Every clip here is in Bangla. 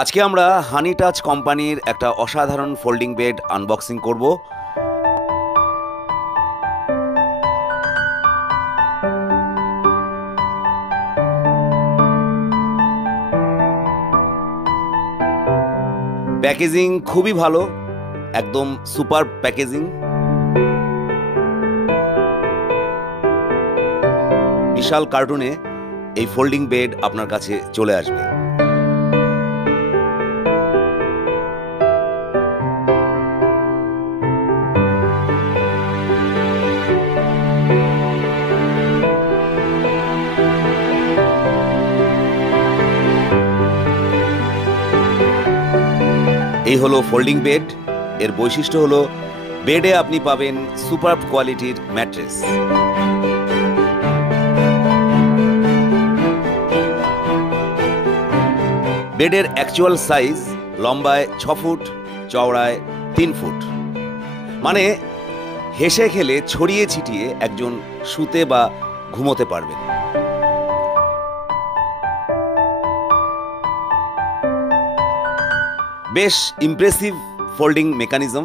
আজকে আমরা হানি টাচ কোম্পানির একটা অসাধারণ ফোল্ডিং বেড আনবক্সিং করব। প্যাকেজিং খুবই ভালো, একদম সুপার প্যাকেজিং। বিশাল কার্টুনে এই ফোল্ডিং বেড আপনার কাছে চলে আসবে। এই হলো ফোল্ডিং বেড। এর বৈশিষ্ট্য হলো বেডে আপনি পাবেন সুপার কোয়ালিটির ম্যাট্রেস। বেডের অ্যাকচুয়াল সাইজ লম্বায় 6 ফুট, চওড়ায় 3 ফুট। মানে হেসে খেলে ছড়িয়ে ছিটিয়ে একজন শুতে বা ঘুমোতে পারবেন। বেশ ইমপ্রেসিভ ফোল্ডিং মেকানিজম।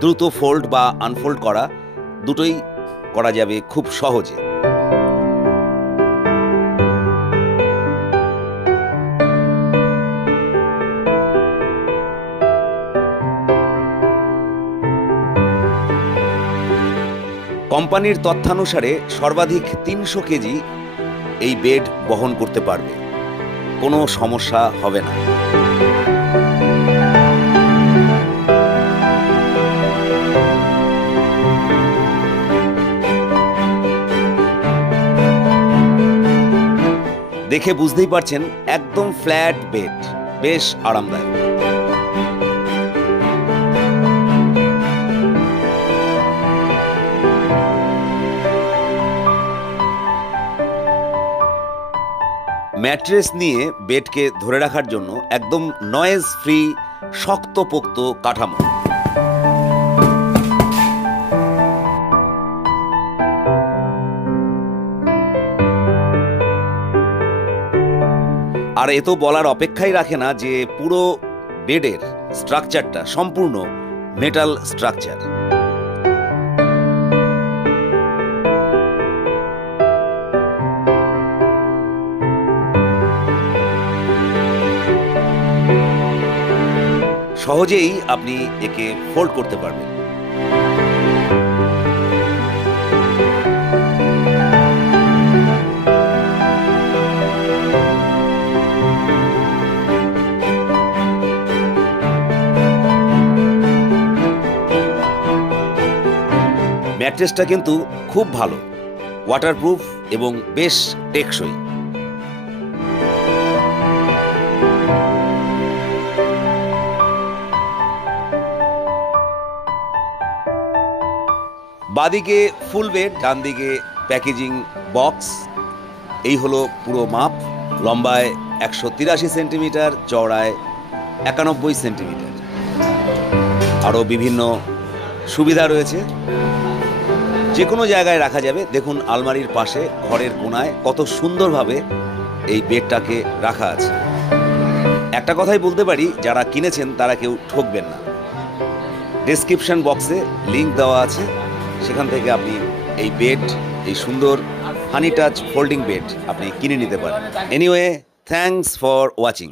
দ্রুত ফোল্ড বা আনফোল্ড করা দুটোই করা যাবে খুব সহজে। কোম্পানির তথ্যানুসারে সর্বাধিক 300 কেজি এই বেড বহন করতে পারবে, কোনো সমস্যা হবে না। দেখে বুঝতেই পারছেন একদম ফ্ল্যাট বেড, বেশ আরামদায়ক। ম্যাট্রেস নিয়ে বেডকে ধরে রাখার জন্য একদম নয়েজ ফ্রি শক্তপোক্ত কাঠামো। আর এ তো বলার অপেক্ষাই রাখে না যে পুরো বেডের স্ট্রাকচারটা সম্পূর্ণ মেটাল স্ট্রাকচার। সহজেই আপনি একে ফোল্ড করতে পারবেন। ম্যাট্রেসটা কিন্তু খুব ভালো, ওয়াটারপ্রুফ এবং বেশ টেকসই। বাদিকে ফুল বেড, ডান দিকে প্যাকেজিং বক্স। এই হলো পুরো মাপ। লম্বায় 183 সেন্টিমিটার, চওড়ায় 91 সেন্টিমিটার। আরও বিভিন্ন সুবিধা রয়েছে, যে কোনো জায়গায় রাখা যাবে। দেখুন আলমারির পাশে ঘরের কোণায় কত সুন্দরভাবে এই বেডটাকে রাখা আছে। একটা কথাই বলতে পারি, যারা কিনেছেন তারা কেউ ঠকবেন না। ডেসক্রিপশন বক্সে লিঙ্ক দেওয়া আছে, সেখান থেকে আপনি এই বেড, এই সুন্দর হানি টাচ ফোল্ডিং বেড আপনি কিনে নিতে পারেন। Anyway, thanks for watching.